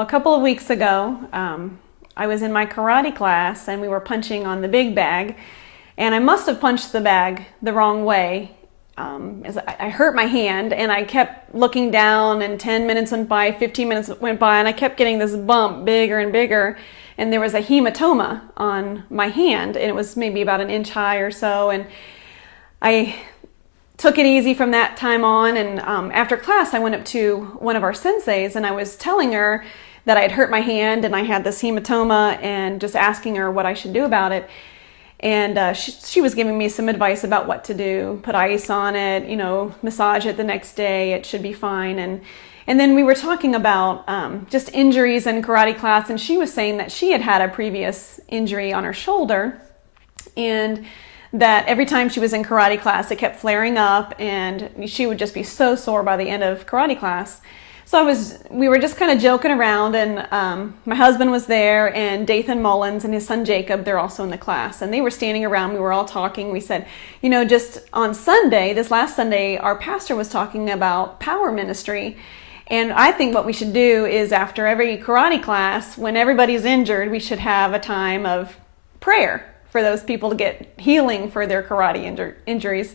Well, a couple of weeks ago, I was in my karate class and we were punching on the big bag, and I must have punched the bag the wrong way. As I hurt my hand and I kept looking down, and 10 minutes went by, 15 minutes went by, and I kept getting this bump bigger and bigger, and there was a hematoma on my hand, and it was maybe about an inch high or so, and I took it easy from that time on, and after class I went up to one of our senseis and I was telling her that I had hurt my hand and I had this hematoma, and just asking her what I should do about it. And she was giving me some advice about what to do. Put ice on it, massage it the next day, it should be fine. And then we were talking about just injuries in karate class, and she was saying that she had had a previous injury on her shoulder, and that every time she was in karate class, it kept flaring up, and she would just be so sore by the end of karate class. So we were just kind of joking around, and my husband was there, and Dathan Mullins and his son Jacob, they're also in the class, and they were standing around. We were all talking. We said, just on Sunday, this last Sunday, our pastor was talking about power ministry, and I think what we should do is after every karate class, when everybody's injured, we should have a time of prayer for those people to get healing for their karate injuries.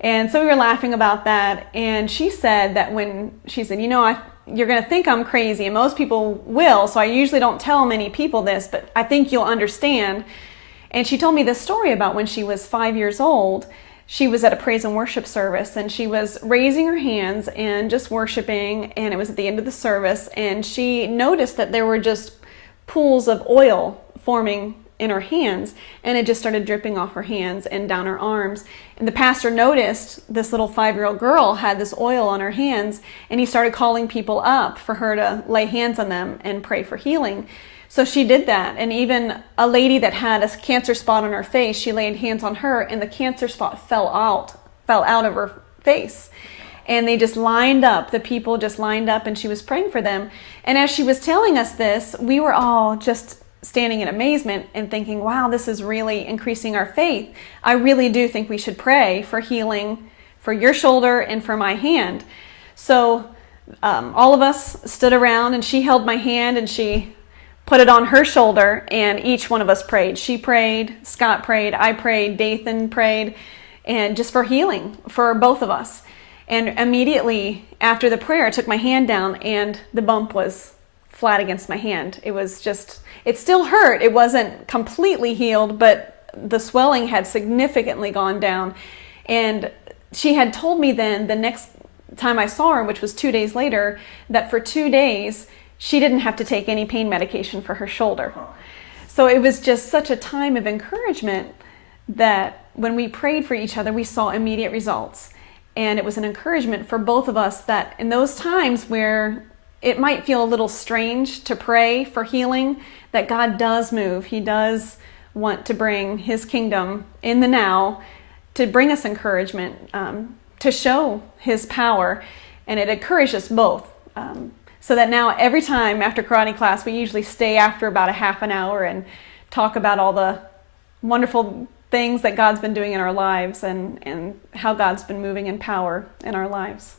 And so we were laughing about that, and she said that you're going to think I'm crazy, and most people will, so I usually don't tell many people this, but I think you'll understand. And she told me this story about when she was 5 years old. She was at a praise and worship service, and she was raising her hands and just worshiping, and it was at the end of the service, and she noticed that there were just pools of oil forming in her hands, and it just started dripping off her hands and down her arms. And the pastor noticed this little 5-year-old girl had this oil on her hands, and he started calling people up for her to lay hands on them and pray for healing. So she did that, and even a lady that had a cancer spot on her face, she laid hands on her, and the cancer spot fell out of her face. And they just lined up, the people just lined up, and she was praying for them. And as she was telling us this, we were all just standing in amazement and thinking, wow, this is really increasing our faith. I really do think we should pray for healing for your shoulder and for my hand. So all of us stood around, and she held my hand and she put it on her shoulder, and each one of us prayed. She prayed, Scott prayed, I prayed, Dathan prayed, and just for healing for both of us. And immediately after the prayer, I took my hand down, and the bump was flat against my hand. It still hurt. It wasn't completely healed, but the swelling had significantly gone down. And she had told me then, the next time I saw her, which was 2 days later, that for 2 days, she didn't have to take any pain medication for her shoulder. So it was just such a time of encouragement that when we prayed for each other, we saw immediate results. And it was an encouragement for both of us that in those times where it might feel a little strange to pray for healing, that God does move. He does want to bring His kingdom in the now, to bring us encouragement, to show His power, and it encouraged us both. So that now every time after karate class, we usually stay after about a half an hour and talk about all the wonderful things that God's been doing in our lives, and how God's been moving in power in our lives.